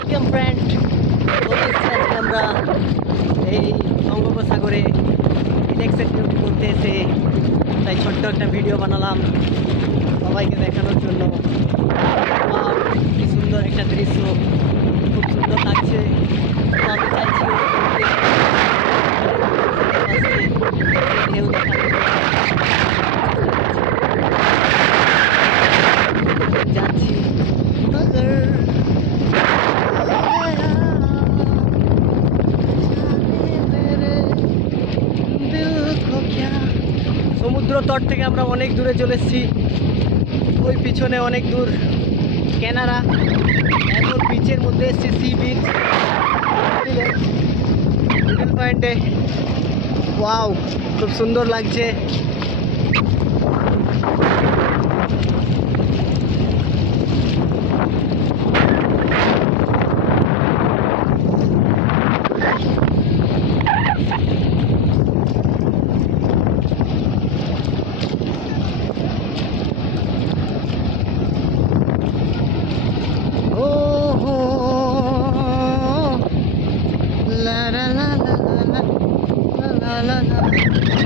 Welcome friend, আজকে আমরা এই বঙ্গোপসাগরে রিল্যাক্সের করতে এসে তাই ছোট্ট একটা ভিডিও বানালাম সবাইকে দেখানোর জন্য। আর কি সুন্দর একটা দৃশ্য, খুব সুন্দর লাগছে। তো আমি চাইছি ঢেউ দেখানোর যাচ্ছি। সমুদ্র তট থেকে আমরা অনেক দূরে চলে এসেছি। ওই পিছনে অনেক দূর কেনারা। এখন বিচের মধ্যে এসেছি, সি বিচ মিডল পয়েন্টে। ওয়াও, খুব সুন্দর লাগছে। La la la la la la la la la.